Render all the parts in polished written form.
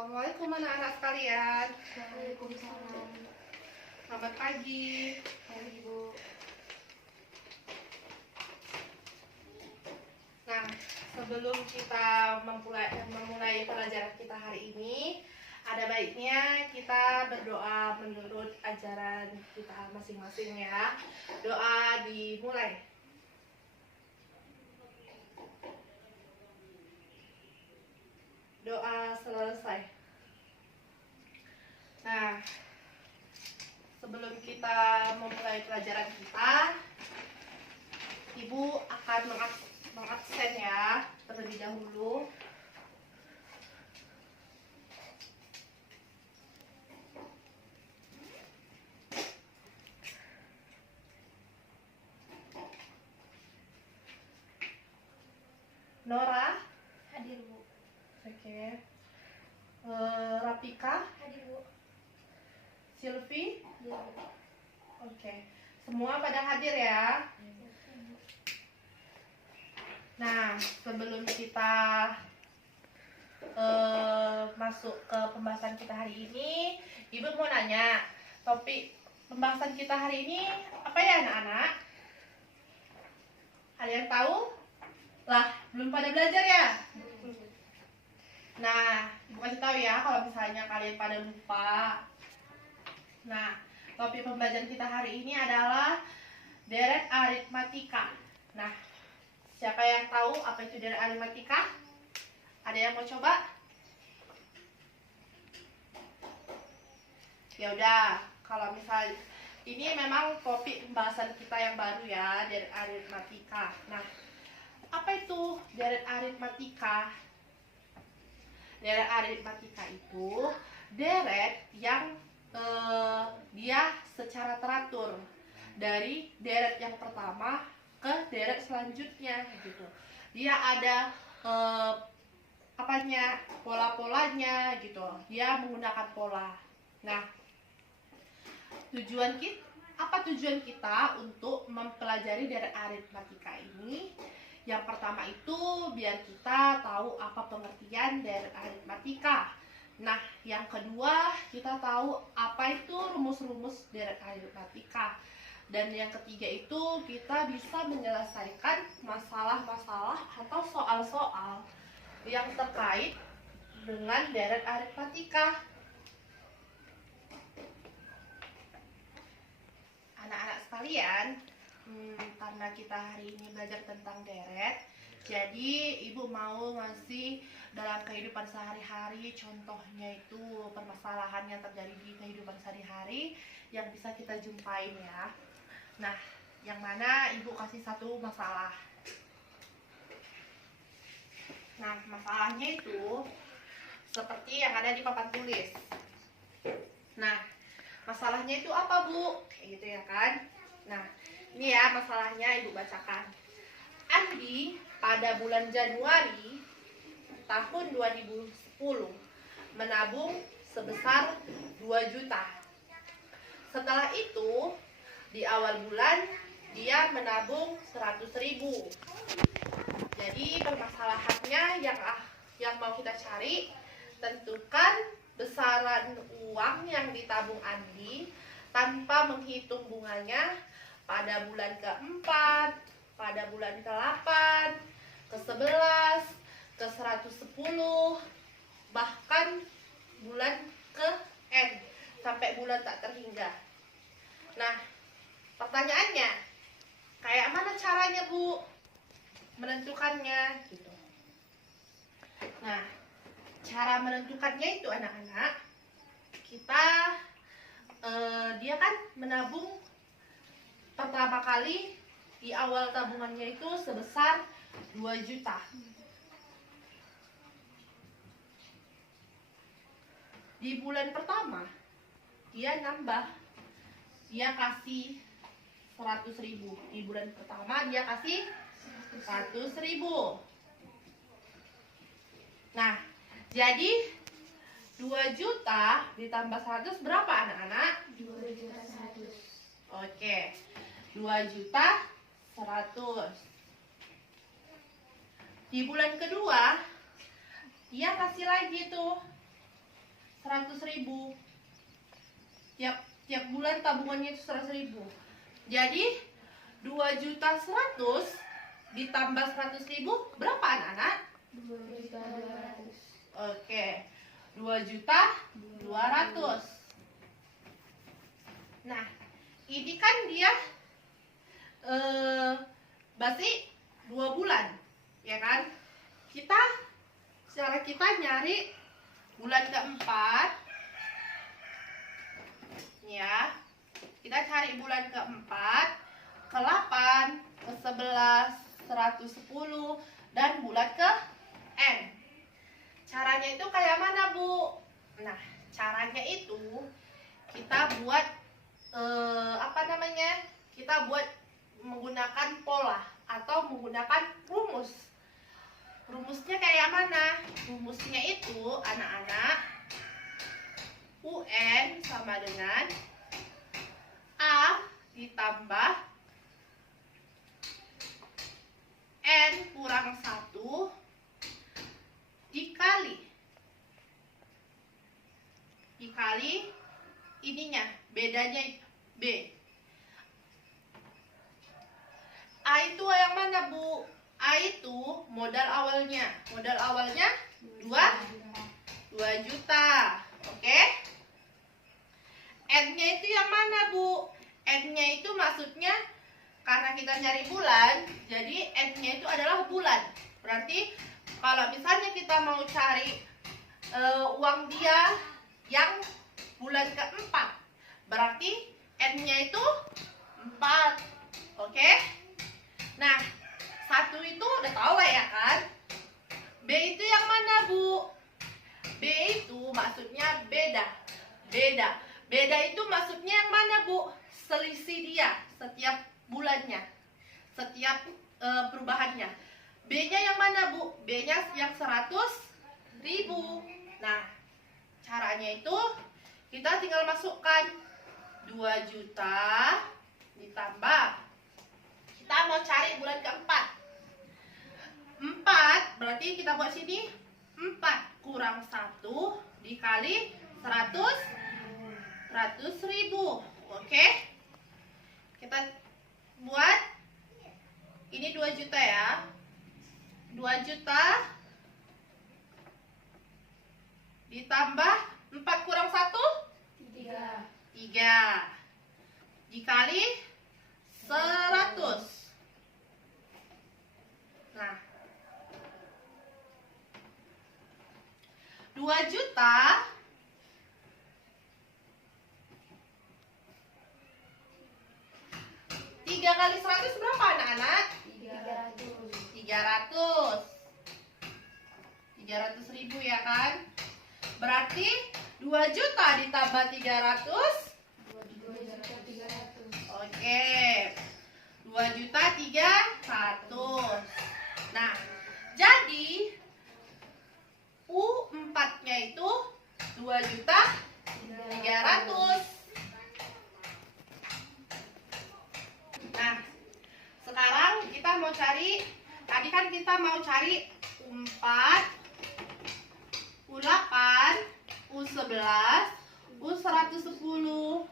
Assalamualaikum anak-anak sekalian. Waalaikumsalam. Selamat pagi. Pagi, Bu. Nah, sebelum kita memulai pelajaran kita hari ini, ada baiknya kita berdoa menurut ajaran kita masing-masing ya. Doa dimulai. Doa selesai. Nah, sebelum kita memulai pelajaran kita, Ibu akan mengabsen ya terlebih dahulu. Nora, Hadir, Bu. oke. Rapika, Hadir, Bu. Silvi, Hadir, Bu. oke. Semua pada hadir ya. Nah, sebelum kita masuk ke pembahasan kita hari ini, Ibu mau nanya, topik pembahasan kita hari ini apa ya anak-anak? Ada yang tahu? Lah, belum pada belajar ya? Nah, Ibu kasih tahu ya kalau misalnya kalian pada lupa. Nah, topik pembelajaran kita hari ini adalah deret aritmatika. Nah, siapa yang tahu apa itu deret aritmatika? Ada yang mau coba? Ya udah, kalau misal ini memang topik pembahasan kita yang baru ya, deret aritmatika. Nah, apa itu deret aritmatika? Deret aritmatika itu deret yang dia secara teratur dari deret yang pertama ke deret selanjutnya gitu. Dia ada pola-polanya gitu. Dia menggunakan pola. Nah, apa tujuan kita untuk mempelajari deret aritmatika ini? Yang pertama itu biar kita tahu apa pengertian deret aritmatika. Nah, yang kedua kita tahu apa itu rumus-rumus deret aritmatika. Dan yang ketiga itu kita bisa menyelesaikan masalah-masalah atau soal-soal yang terkait dengan deret aritmatika. Anak-anak sekalian, karena kita hari ini belajar tentang deret, jadi Ibu mau ngasih dalam kehidupan sehari-hari, contohnya itu permasalahan yang terjadi di kehidupan sehari-hari yang bisa kita jumpain ya. Nah, yang mana Ibu kasih satu masalah. Nah, masalahnya itu seperti yang ada di papan tulis. Nah, masalahnya itu apa, Bu? Kayak gitu ya kan? Nah, ini ya masalahnya, Ibu bacakan. Andi pada bulan Januari tahun 2010 menabung sebesar 2 juta. Setelah itu, di awal bulan dia menabung 100.000. Jadi permasalahannya yang mau kita cari, tentukan besaran uang yang ditabung Andi tanpa menghitung bunganya pada bulan ke-4, pada bulan ke-8, ke-11, ke-110, bahkan bulan ke-N, sampai bulan tak terhingga. Nah, pertanyaannya, kayak mana caranya, Bu, menentukannya? Gitu. Nah, cara menentukannya itu anak-anak, dia kan menabung pertama kali di awal tabungannya itu sebesar 2 juta. Di bulan pertama dia nambah, dia kasih 100.000. Di bulan pertama dia kasih 100.000. Nah, jadi 2 juta ditambah 100 berapa anak-anak? 2.100.000. Oke, 2 juta 100. Di bulan kedua dia kasih lagi tuh 100.000. Tiap bulan tabungannya itu 100.000. Jadi 2.100.000 ditambah 100.000 berapa anak-anak? 2.200.000. Oke, 2.200.000. Nah, ini kan dia berarti 2 bulan, ya kan? Cara kita nyari bulan keempat, ya. Kita cari bulan keempat, ke-8, ke-11, 110, dan bulan ke-N. Caranya itu kayak mana, Bu? Nah, caranya itu kita buat kita buat menggunakan pola atau menggunakan rumus. Rumusnya kayak mana? Rumusnya itu anak-anak, UN sama dengan A ditambah N kurang 1 dikali ininya, bedanya B. A itu yang mana, Bu? A itu modal awalnya 2 juta. Oke? N-nya itu yang mana, Bu? N-nya itu maksudnya karena kita nyari bulan, jadi N-nya itu adalah bulan. Berarti kalau misalnya kita mau cari uang dia yang bulan keempat, berarti N-nya itu 4. Oke? Nah, 1 itu udah tahu lah ya kan? B itu yang mana, Bu? B itu maksudnya beda. Beda itu maksudnya yang mana, Bu? Selisih dia setiap bulannya, setiap perubahannya. B-nya yang mana, Bu? B-nya yang 100.000. Nah, caranya itu kita tinggal masukkan 2 juta ditambah, kita mau cari bulan keempat, 4, berarti kita buat sini 4 kurang 1 dikali 100.000. Oke? Kita buat ini 2 juta ya. 2 juta ditambah 4 kurang 1 3 dikali 100. Nah, 2 juta tiga kali 100 berapa anak-anak? 300.000 ya kan? Berarti 2 juta ditambah 300. 2.300.000. Oke, 2.300.000. Nah, jadi U4-nya itu 2.300.000. Nah, sekarang kita mau cari, tadi kan kita mau cari U4, U8, U11, U110,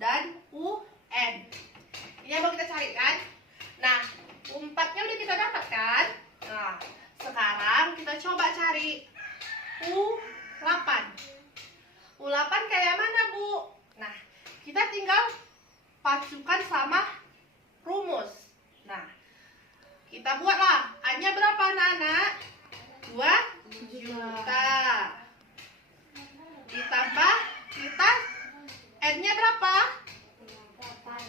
dan UN. Ini yang mau kita cari kan? Nah, U4-nya udah kita dapat kan? Nah, sekarang kita coba cari U8. U8 kayak mana, Bu? Nah, kita tinggal pacukan sama rumus. Nah, kita buatlah. A-nya berapa, anak-anak? 2 juta. Ditambah kita N-nya berapa?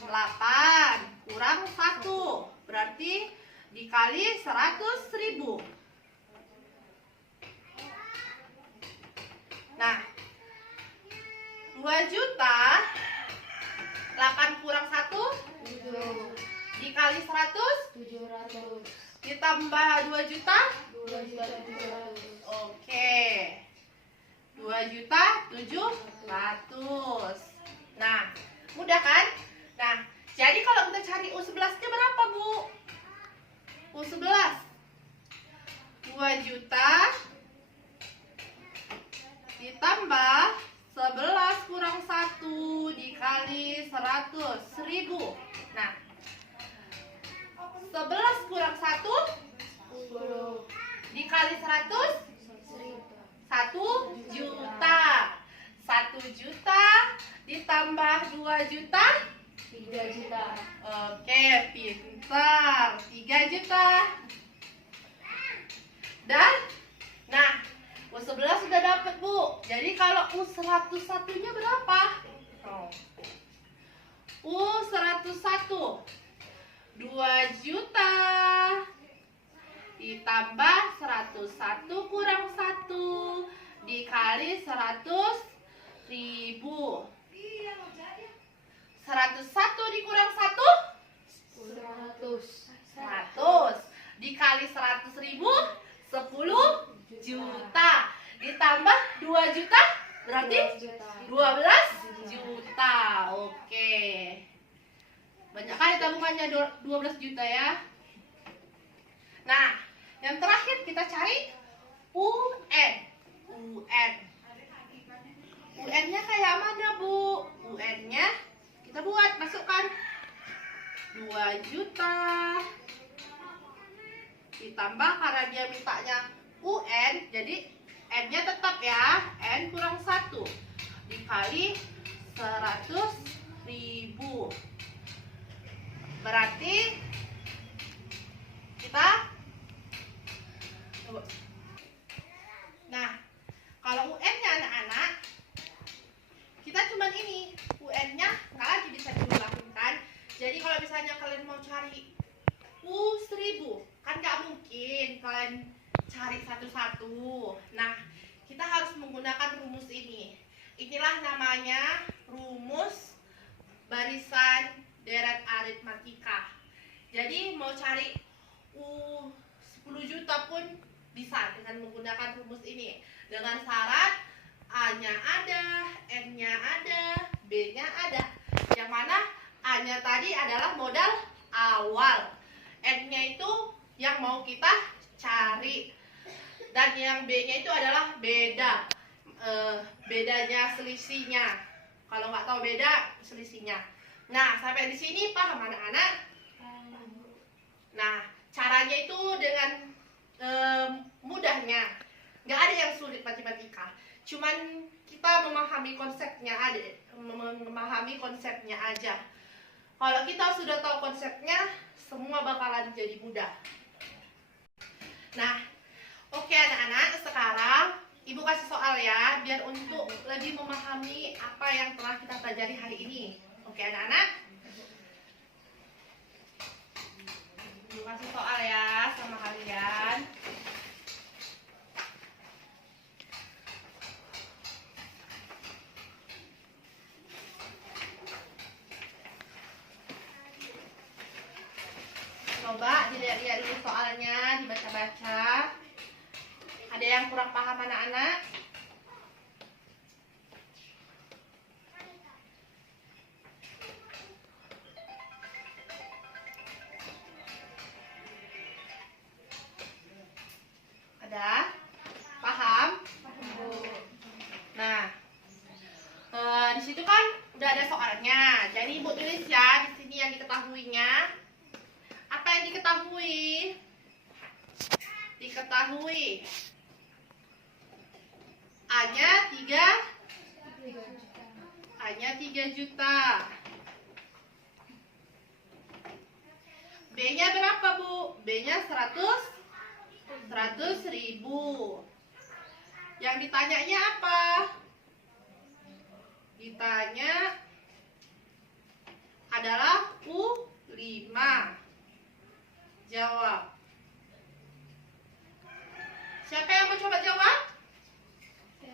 8 kurang 1. Berarti dikali 100.000. Nah, 2 juta 8 kurang 1 dikali 100 700. ditambah 2 juta. 2.700.000. Oke, 2.700.000. Nah, mudah kan? Nah, jadi kalau kita cari U11-nya berapa, Bu? U11 2 juta ditambah 11 1 dikali 100, 1000. Nah, 11 kurang 1 10. dikali 100, 1 juta. 1 juta ditambah 2 juta. 3 juta. Oke, pintar. 3 juta. Dan, nah, U11 sudah dapat, Bu. Jadi kalau U101-nya berapa? U101 2 juta ditambah 101 kurang 1 dikali 100.000. 101 dikurang 1 100. 100 dikali 100.000 10 juta ditambah 2 juta berarti 12 juta. Oke. Banyak kali tabungannya 12 juta ya. Nah, yang terakhir kita cari UN. UN-nya kayak mana, Bu? UN-nya kita buat, masukkan 2 juta ditambah karena dia mintanya UN, jadi N-nya tetap ya, N kurang 1 dikali 100.000. Berarti kita coba. Nah, kalau UN-nya anak-anak, kita cuman ini, UN-nya nggak lagi bisa diulangin kan. Jadi kalau misalnya kalian mau cari U1000, kan nggak mungkin kalian cari satu-satu. Nah, kita harus menggunakan rumus ini. Inilah namanya rumus barisan deret aritmatika. Jadi mau cari U10 juta pun bisa dengan menggunakan rumus ini. Dengan syarat A-nya ada, N-nya ada, B-nya ada. Yang mana A-nya tadi adalah modal awal. N-nya itu yang mau kita cari. Dan yang B-nya itu adalah beda. Bedanya selisihnya. Kalau nggak tahu beda, selisihnya. Nah, sampai di sini paham anak-anak? Nah, caranya itu dengan mudahnya. Nggak ada yang sulit matematika. Cuman kita memahami konsepnya aja. Kalau kita sudah tahu konsepnya, semua bakalan jadi mudah. Nah, oke anak-anak, sekarang Ibu kasih soal ya, biar untuk lebih memahami apa yang telah kita pelajari hari ini. Oke anak-anak? Ibu kasih soal ya sama kalian. Coba dilihat-lihat dulu soalnya, dibaca-baca. Ada yang kurang paham anak-anak? Ada? Paham? Nah, di situ kan udah ada soalnya. Jadi Ibu tulis ya di sini yang diketahuinya. Apa yang diketahui? Diketahui A-nya 3 juta. B-nya berapa, Bu? B-nya 100.000. Yang ditanyanya apa? Ditanya adalah U5. Jawab. Siapa yang mau coba jawab?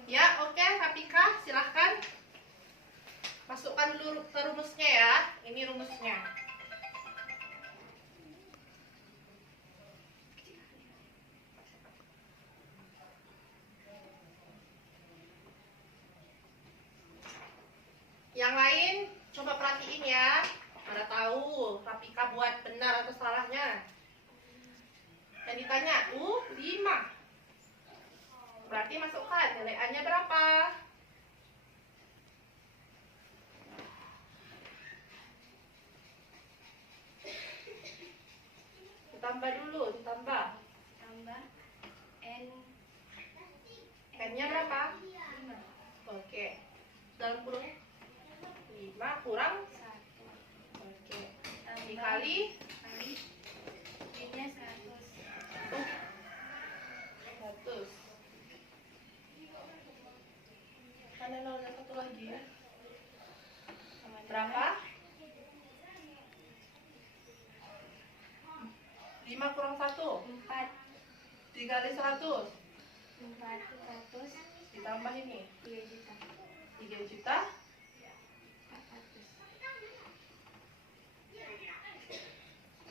Ya, oke, Rapika, silahkan. Masukkan dulu ke rumusnya ya. Ini rumusnya. Yang lain, coba perhatiin ya. Mana tahu Rapika buat benar atau salahnya. Yang ditanya, U5. Berarti masukkan nilai A-nya berapa? N-nya berapa? 5. Oke. Dalam kurung 5 kurang 1. oke. Dikali Ini 100. 100. Mana nolnya satu lagi ya? Berapa? 5 kurang 1 4. dikali 100 400. ditambah ini 3 juta. 3 juta 400.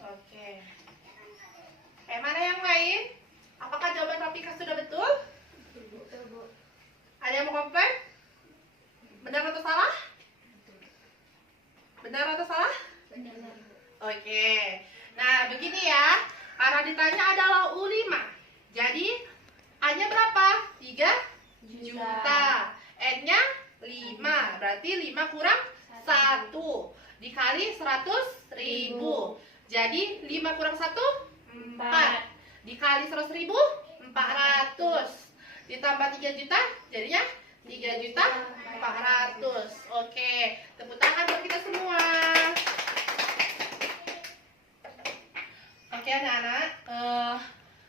oke. Mana yang lain? Apakah jawaban Rafika sudah betul? Betul, Bu. Ada yang mau komplain? Benar atau salah? Benar atau salah? Benar, Bu. Oke. Nah, begini ya. Karena ditanya adalah U5. Jadi, A-nya berapa? 3 juta. N-nya 5. Berarti 5 kurang 1. Dikali 100.000. Jadi, 5 kurang 1? 4. Dikali 100.000? 400. Ditambah 3 juta, jadinya 3 juta 400. Oke. Tepuk tangan buat kita semua. Oke anak-anak,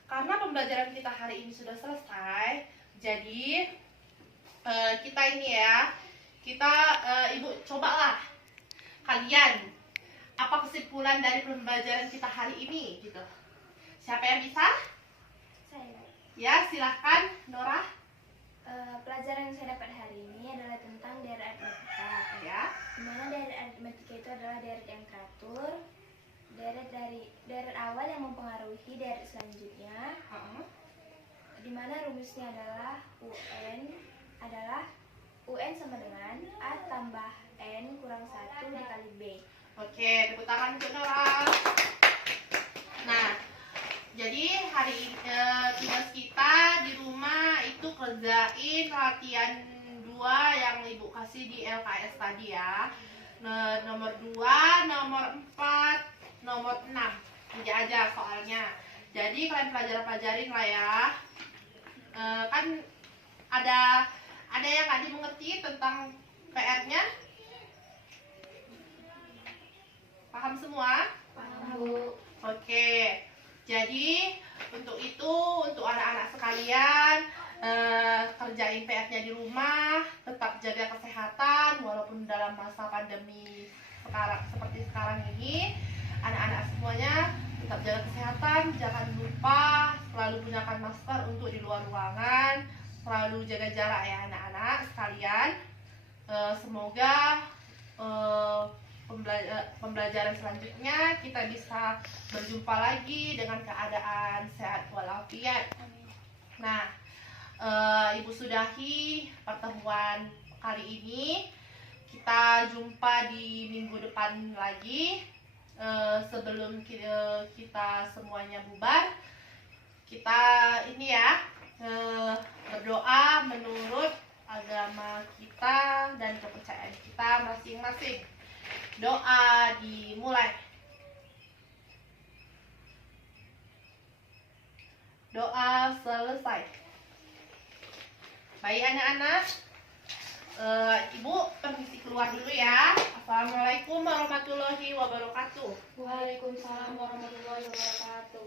karena pembelajaran kita hari ini sudah selesai, jadi kita ini ya, ibu cobalah kalian apa kesimpulan dari pembelajaran kita hari ini gitu. Siapa yang bisa? Saya. Ya silahkan Nora. Pelajaran yang saya dapat hari ini adalah tentang deret aritmatika. Ya. Di mana deret aritmatika itu adalah deret yang teratur, deret awal yang mempengaruhi deret selanjutnya. Di mana rumusnya adalah UN sama dengan A tambah N kurang 1 dikali B. Oke, tepuk tangan untuk Nora. Nah, jadi hari ini tugas kita di rumah itu kerjain latihan 2 yang ibu kasih di LKS tadi ya. Nomor 2, nomor 4, nomor 6. 3 aja soalnya. Jadi kalian pelajarin lah ya. Kan ada yang nggak dimengerti tentang PR-nya? Paham semua? Paham, Bu. Oke. Jadi untuk anak-anak sekalian kerjain PR-nya di rumah, tetap jaga kesehatan walaupun dalam masa pandemi seperti sekarang ini. Anak-anak semuanya tetap jaga kesehatan, jangan lupa selalu gunakan masker untuk di luar ruangan, selalu jaga jarak ya anak-anak sekalian. Semoga pembelajaran selanjutnya kita bisa berjumpa lagi dengan keadaan sehat walafiat. Nah, ibu sudahi pertemuan kali ini. Kita jumpa di minggu depan lagi. Sebelum kita semuanya bubar, kita ini ya berdoa menurut agama kita dan kepercayaan kita masing-masing. Doa dimulai. Doa selesai. Baik anak-anak, ibu permisi keluar dulu ya. Assalamualaikum warahmatullahi wabarakatuh. Waalaikumsalam warahmatullahi wabarakatuh.